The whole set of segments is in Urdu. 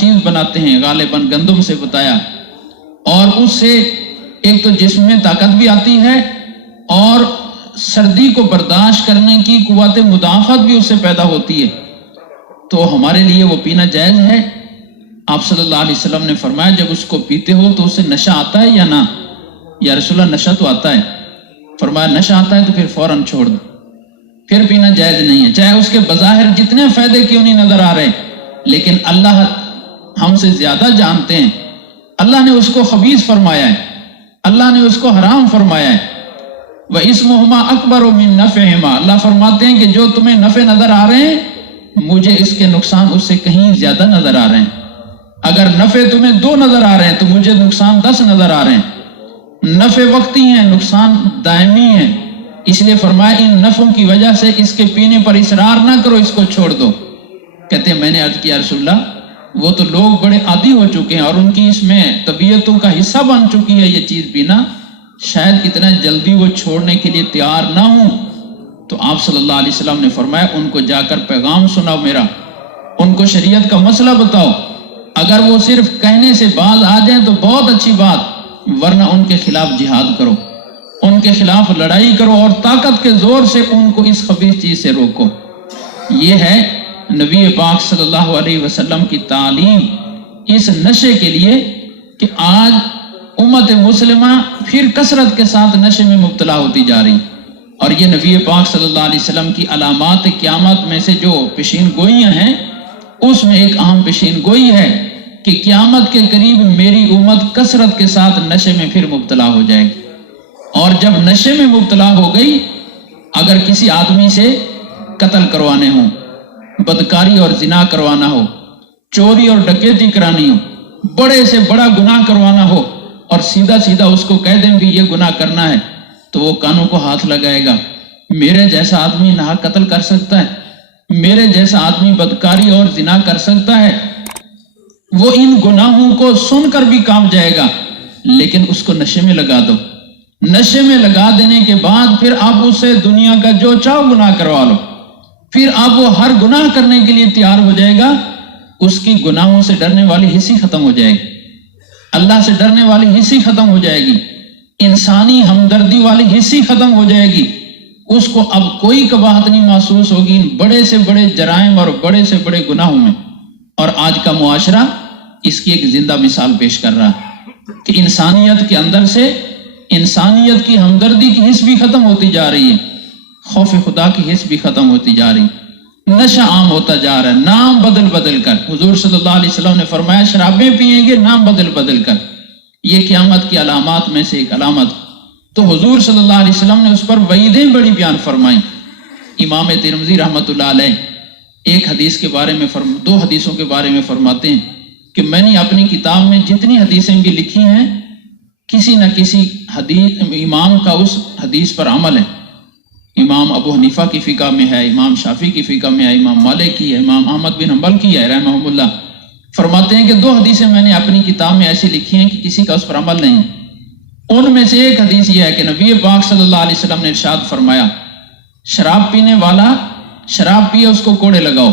چیز بناتے ہیں، غالباً گندم سے بتایا، اور اس سے ایک تو جسم میں طاقت بھی آتی ہے اور سردی کو برداشت کرنے کی قوت مدافعت بھی اس سے پیدا ہوتی ہے، تو ہمارے لیے وہ پینا جائز ہے۔ آپ صلی اللہ علیہ وسلم نے فرمایا جب اس کو پیتے ہو تو اس سے نشہ آتا ہے یا نہ؟ یا رسول اللہ نشہ تو آتا ہے۔ فرمایا نشہ آتا ہے تو پھر فوراً چھوڑ دو، پھر پینا جائز نہیں ہے، چاہے اس کے بظاہر جتنے فائدے کیوں نہیں نظر آ رہے، لیکن اللہ ہم سے زیادہ جانتے ہیں۔ اللہ نے اس کو خبیث فرمایا ہے، اللہ نے اس کو حرام فرمایا ہے۔ وَإِسْمُهُمَا أَكْبَرُ مِن نَفْعِهِمَا، اللہ فرماتے ہیں کہ جو تمہیں نفع نظر آ رہے ہیں مجھے اس کے نقصان اس سے کہیں زیادہ نظر آ رہے ہیں۔ اگر نفع تمہیں 2 نظر آ رہے ہیں تو مجھے نقصان 10 نظر آ رہے ہیں۔ نفع وقتی ہیں، نقصان دائمی ہیں، اس لیے فرمایا ان نفعوں کی وجہ سے اس کے پینے پر اصرار نہ کرو، اس کو چھوڑ دو۔ کہتے ہیں میں نے عرض کیا رسول اللہ وہ تو لوگ بڑے عادی ہو چکے ہیں اور ان کی اس میں طبیعتوں کا حصہ بن چکی ہے یہ چیز پینا، شاید اتنا جلدی وہ چھوڑنے کے لیے تیار نہ ہوں۔ تو آپ صلی اللہ علیہ وسلم نے فرمایا ان کو جا کر پیغام سناؤ میرا، ان کو شریعت کا مسئلہ بتاؤ، اگر وہ صرف کہنے سے باز آ جائیں تو بہت اچھی بات، ورنہ ان کے خلاف جہاد کرو، ان کے خلاف لڑائی کرو اور طاقت کے زور سے ان کو اس خبیث چیز سے روکو۔ یہ ہے نبی پاک صلی اللہ علیہ وسلم کی تعلیم اس نشے کے لیے کہ آج امت مسلمہ پھر کثرت کے ساتھ نشے میں مبتلا ہوتی جا رہی، اور یہ نبی پاک صلی اللہ علیہ وسلم کی علامات قیامت میں سے جو پیشین گوئیاں ہیں اس میں ایک اہم پیشین گوئی ہے کہ قیامت کے قریب میری امت کثرت کے ساتھ نشے میں پھر مبتلا ہو جائے گی، اور جب نشے میں مبتلا ہو گئی، اگر کسی آدمی سے قتل کروانے ہوں، بدکاری اور زنا کروانا ہو، چوری اور ڈکیتی کرانی ہو، بڑے سے بڑا گناہ کروانا ہو، اور سیدھا سیدھا اس کو کہہ دیں بھی یہ گناہ کرنا ہے، تو وہ کانوں کو ہاتھ لگائے گا، میرے جیسا آدمی ناحق قتل کر سکتا ہے، میرے جیسا آدمی بدکاری اور زنا کر سکتا ہے، وہ ان گناہوں کو سن کر بھی کام جائے گا، لیکن اس کو نشے میں لگا دو، نشے میں لگا دینے کے بعد پھر آپ اسے دنیا کا جو چاہو گناہ کروا لو، پھر اب وہ ہر گناہ کرنے کے لیے تیار ہو جائے گا، اس کی گناہوں سے ڈرنے والی حصی ختم ہو جائے گی، اللہ سے ڈرنے والی حصی ختم ہو جائے گی، انسانی ہمدردی والی حصی ختم ہو جائے گی، اس کو اب کوئی قباحت نہیں محسوس ہوگی ان بڑے سے بڑے جرائم اور بڑے سے بڑے گناہوں میں۔ اور آج کا معاشرہ اس کی ایک زندہ مثال پیش کر رہا ہے کہ انسانیت کے اندر سے انسانیت کی ہمدردی کی حص بھی ختم ہوتی جا رہی ہے، خوف خدا کی حص بھی ختم ہوتی جا رہی ہے، نشہ عام ہوتا جا رہا ہے، نام بدل بدل کر۔ حضور صلی اللہ علیہ وسلم نے فرمایا شرابیں پیئیں گے نام بدل بدل کر، یہ قیامت کی علامات میں سے ایک علامت۔ تو حضور صلی اللہ علیہ وسلم نے اس پر وعیدیں بڑی بیان فرمائیں۔ امام ترمذی رحمۃ اللہ علیہ ایک حدیث کے بارے میں 2 حدیثوں کے بارے میں فرماتے ہیں کہ میں نے اپنی کتاب میں جتنی حدیثیں بھی لکھی ہیں کسی نہ کسی حدیث امام کا اس حدیث پر عمل ہے۔ امام ابو حنیفہ کی فقہ میں ہے، امام شافعی کی فقہ میں ہے، امام مالک کی ہے، امام احمد بن حنبل کی ہے رحمہ اللہ۔ فرماتے ہیں کہ 2 حدیثیں میں نے اپنی کتاب میں ایسی لکھی ہیں کہ کسی کا اس پر عمل نہیں، ان میں سے ایک حدیث یہ ہے کہ نبی پاک صلی اللہ علیہ وسلم نے ارشاد فرمایا شراب پینے والا شراب پیے اس کو کوڑے لگاؤ،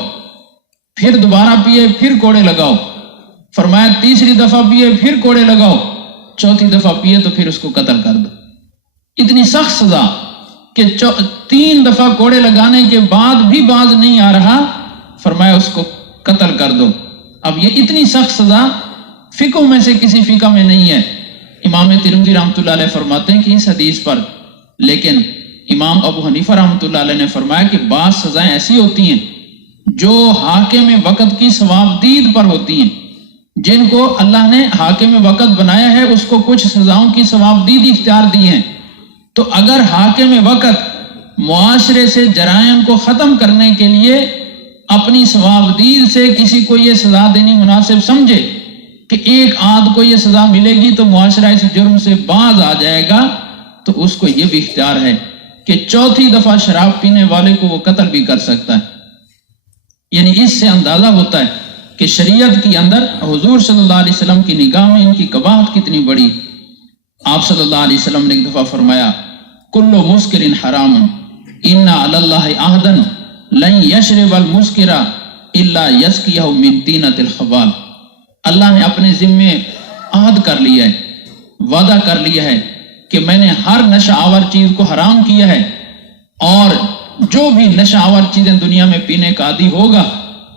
پھر دوبارہ پیے پھر کوڑے لگاؤ، فرمایا تیسری دفعہ پیے پھر کوڑے لگاؤ، چوتھی دفعہ پیے تو پھر اس کو قتل کر دو۔ اتنی سخت سزا کہ 3 دفعہ کوڑے لگانے کے بعد بھی باز نہیں آ رہا، فرمایا اس کو قتل کر دو۔ اب یہ اتنی سخت سزا فقہ میں سے کسی فقہ میں نہیں ہے۔ امام ترمذی رحمۃ اللہ علیہ فرماتے ہیں کہ اس حدیث پر لیکن امام ابو حنیفہ رحمۃ اللہ علیہ نے فرمایا کہ بعض سزائیں ایسی ہوتی ہیں جو حاکم وقت کی ثوابدید پر ہوتی ہیں، جن کو اللہ نے حاکم وقت بنایا ہے اس کو کچھ سزاؤں کی ثوابدید اختیار دی ہیں۔ تو اگر حاکم وقت معاشرے سے جرائم کو ختم کرنے کے لیے اپنی ثوابدید سے کسی کو یہ سزا دینی مناسب سمجھے کہ ایک آدھ کو یہ سزا ملے گی تو معاشرہ اس جرم سے باز آ جائے گا، تو اس کو یہ بھی اختیار ہے کہ 4تھی دفعہ شراب پینے والے کو وہ قتل بھی کر سکتا ہے۔ یعنی اس سے اندازہ ہوتا ہے کہ شریعت کے اندر حضور صلی اللہ علیہ وسلم کی نگاہ میں ان کی قباحت کتنی بڑی۔ آپ صلی اللہ علیہ وسلم نے ایک دفعہ فرمایا کل مسکر حرام ان علی اللہ عہدا لن یشرب المسکر الا یسقیہ من طینۃ الخبال، اللہ نے اپنے ذمے عہد کر لیا ہے, وعدہ کر لیا ہے کہ میں نے ہر نشہ آور چیز کو حرام کیا ہے, اور جو بھی نشہ آور چیزیں دنیا میں پینے کا عادی ہوگا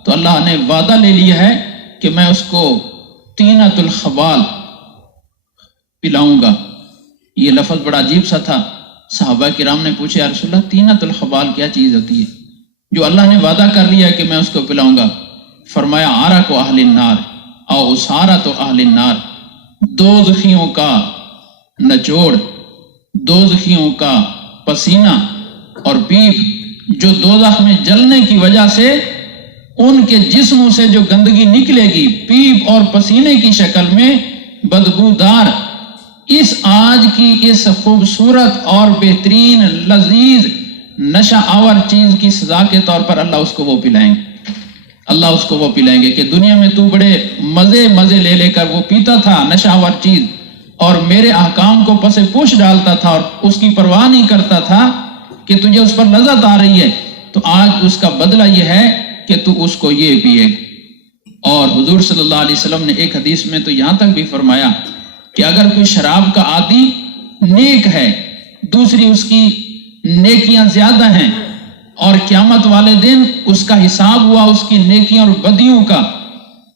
تو اللہ نے وعدہ لے لیا ہے کہ میں اس کو طینۃ الخبال پلاؤں گا. یہ لفظ بڑا عجیب سا تھا. صحابہ کرام نے پوچھا یا رسول اللہ طینۃ الخبال کیا چیز ہوتی ہے جو اللہ نے وعدہ کر لیا کہ میں اس کو پلاؤں گا؟ فرمایا عرق اہل النار او اسارۃ اہل النار, دوزخیوں کا نچوڑ, دوزخیوں کا پسینہ اور پیپ جو دوزخ میں جلنے کی وجہ سے ان کے جسموں سے جو گندگی نکلے گی پیپ اور پسینے کی شکل میں بدبودار, اس آج کی اس خوبصورت اور بہترین لذیذ نشہ آور چیز کی سزا کے طور پر اللہ اس کو وہ پلائیں گے. اللہ اس کو وہ پلائیں گے کہ دنیا میں تو بڑے مزے لے لے کر وہ پیتا تھا نشہ آور چیز, اور میرے احکام کو پس پوش ڈالتا تھا اور اس کی پرواہ نہیں کرتا تھا کہ تجھے اس پر لذت آ رہی ہے, تو آج اس کا بدلہ یہ ہے کہ تو اس کو یہ پیے. اور حضور صلی اللہ علیہ وسلم نے ایک حدیث میں تو یہاں تک بھی فرمایا کہ اگر کوئی شراب کا عادی نیک ہے, دوسری اس کی نیکیاں زیادہ ہیں, اور قیامت والے دن اس کا حساب ہوا اس کی نیکیاں اور بدیوں کا,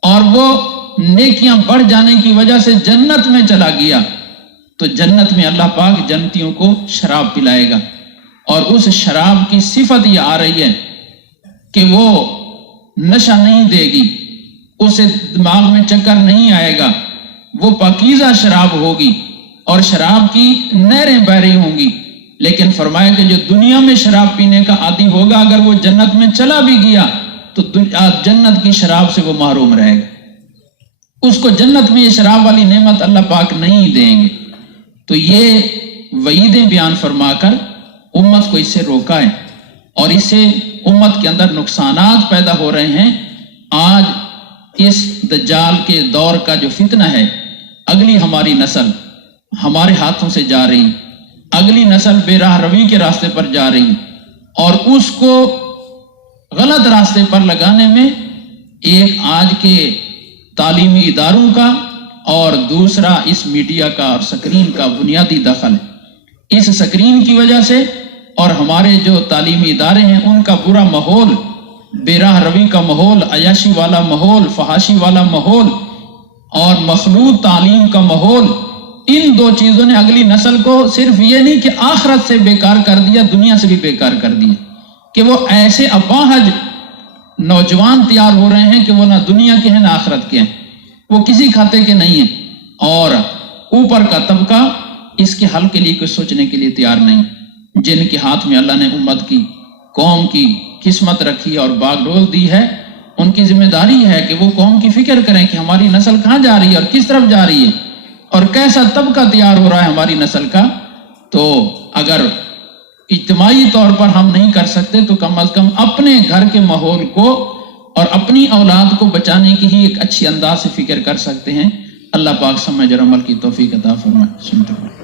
اور وہ نیکیاں بڑھ جانے کی وجہ سے جنت میں چلا گیا, تو جنت میں اللہ پاک جنتیوں کو شراب پلائے گا. اور اس شراب کی صفت یہ آ رہی ہے کہ وہ نشہ نہیں دے گی, اسے دماغ میں چکر نہیں آئے گا, وہ پاکیزہ شراب ہوگی اور شراب کی نہریں بہ رہی ہوں گی. لیکن فرمایا کہ جو دنیا میں شراب پینے کا عادی ہوگا اگر وہ جنت میں چلا بھی گیا تو جنت کی شراب سے وہ محروم رہے گا, اس کو جنت میں یہ شراب والی نعمت اللہ پاک نہیں دیں گے. تو یہ وعیدیں بیان فرما کر امت کو اس سے روکا ہے, اور اس سے امت کے اندر نقصانات پیدا ہو رہے ہیں. آج اس دجال کے دور کا جو فتنہ ہے, اگلی ہماری نسل ہمارے ہاتھوں سے جا رہی, اگلی نسل بے راہ روی کے راستے پر جا رہی, اور اس کو غلط راستے پر لگانے میں ایک آج کے تعلیمی اداروں کا اور دوسرا اس میڈیا کا اور سکرین کا بنیادی دخل ہے. اس سکرین کی وجہ سے اور ہمارے جو تعلیمی ادارے ہیں ان کا برا ماحول, بے راہ روی کا ماحول, عیاشی والا ماحول, فحاشی والا ماحول اور مخلوط تعلیم کا ماحول, ان دو چیزوں نے اگلی نسل کو صرف یہ نہیں کہ آخرت سے بیکار کر دیا, دنیا سے بھی بیکار کر دیا, کہ وہ ایسے اپاہج نوجوان تیار ہو رہے ہیں کہ وہ نہ دنیا کے ہیں نہ آخرت کے ہیں, وہ کسی کھاتے کے نہیں ہیں, اور اوپر کا طبقہ اس کے حل کے لیے کچھ سوچنے کے لیے تیار نہیں. جن کے ہاتھ میں اللہ نے امت کی قوم کی قسمت رکھی اور باغ ڈول دی ہے, ان کی ذمہ داری ہے کہ وہ قوم کی فکر کریں کہ ہماری نسل کہاں جا رہی ہے اور کس طرف جا رہی ہے اور کیسا طبقہ تیار ہو رہا ہے ہماری نسل کا. تو اگر اجتماعی طور پر ہم نہیں کر سکتے تو کم از کم اپنے گھر کے ماحول کو اور اپنی اولاد کو بچانے کی ہی ایک اچھی انداز سے فکر کر سکتے ہیں. اللہ پاک سمجھ اور عمل کی توفیق عطا فرمائے.